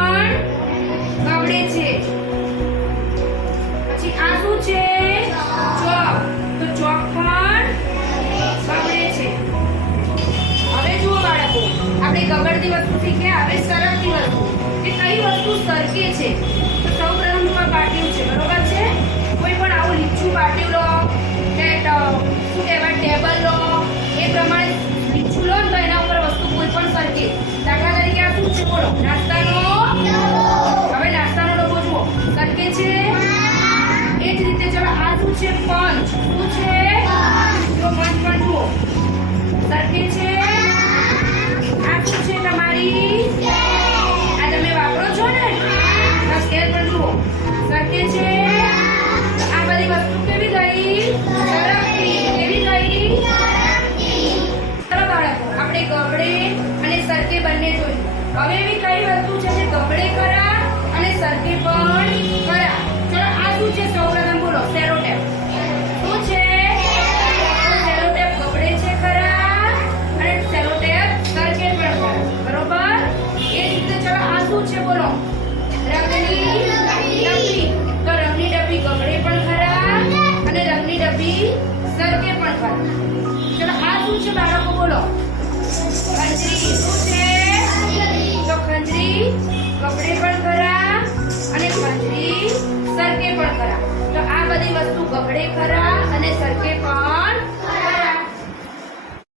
પણ ગબડે છે. પછી આ શું છે? ચોક. તો ચોક પણ ગબડે છે. હવે જુઓ બાળકો, આપણે ગબડતી વસ્તુ શીખ્યા. હવે સરકતી વસ્તુ. કે કઈ વસ્તુ સરકે છે? તો સૌપ્રથમ તો પાટિયું છે, બરોબર છે? કોઈ પણ આવું લીચું પાટિયું લો કે શું કહેવાય ટેબલ લો, એ પ્રમાણે લીચું લો તો એના ઉપર વસ્તુ કોઈ પણ સરકે. દાખલા તરીકે આ શું છે? બોલો. નાસ્તાનો ડબ્બો. હવે નાસ્તાનો ડબ્બો જુઓ, સરકે છે? એ જ રીતે ચલો આ શું છે? પંચ. શું છે? જો પંચ પણ જુઓ સરકે છે. આ શું છે તમારી? આ તમે વાપરો છો ને? આ સ્કેલ પણ જુઓ સરકે છે. આ બધી વસ્તુ કેવી ગઈ? સરકતી. કેવી ગઈ? ચલો બાળકો, આપણે ગબડે અને સરકે બંને જોયું. હવે એવી કઈ વસ્તુ છે જે ગબડે ખરા અને સરકે પણ ખરા? ચલો આ શું છે? સૌપ્રથમ બોલો. સેલોટેપ. શું છે? સેલોટેપ ગબડે છે ખરા અને સેલોટેપ સરકે પણ ખરા, બરોબર? એ રીતે ચલો આ શું છે? બોલો. રંગની ડબ્બી. તો રંગની ડબ્બી ગબડે પણ ખરા અને રંગની ડબ્બી સરકે પણ ખરા. ચલો આ શું છે બાળકો? બોલો. ખંજરી. શું છે? તો ખંજરી ગબડે પણ ખરા અને ખંજરી સરકે પણ ખરા. તો આ બધી વસ્તુ ગબડે ખરા અને સરકે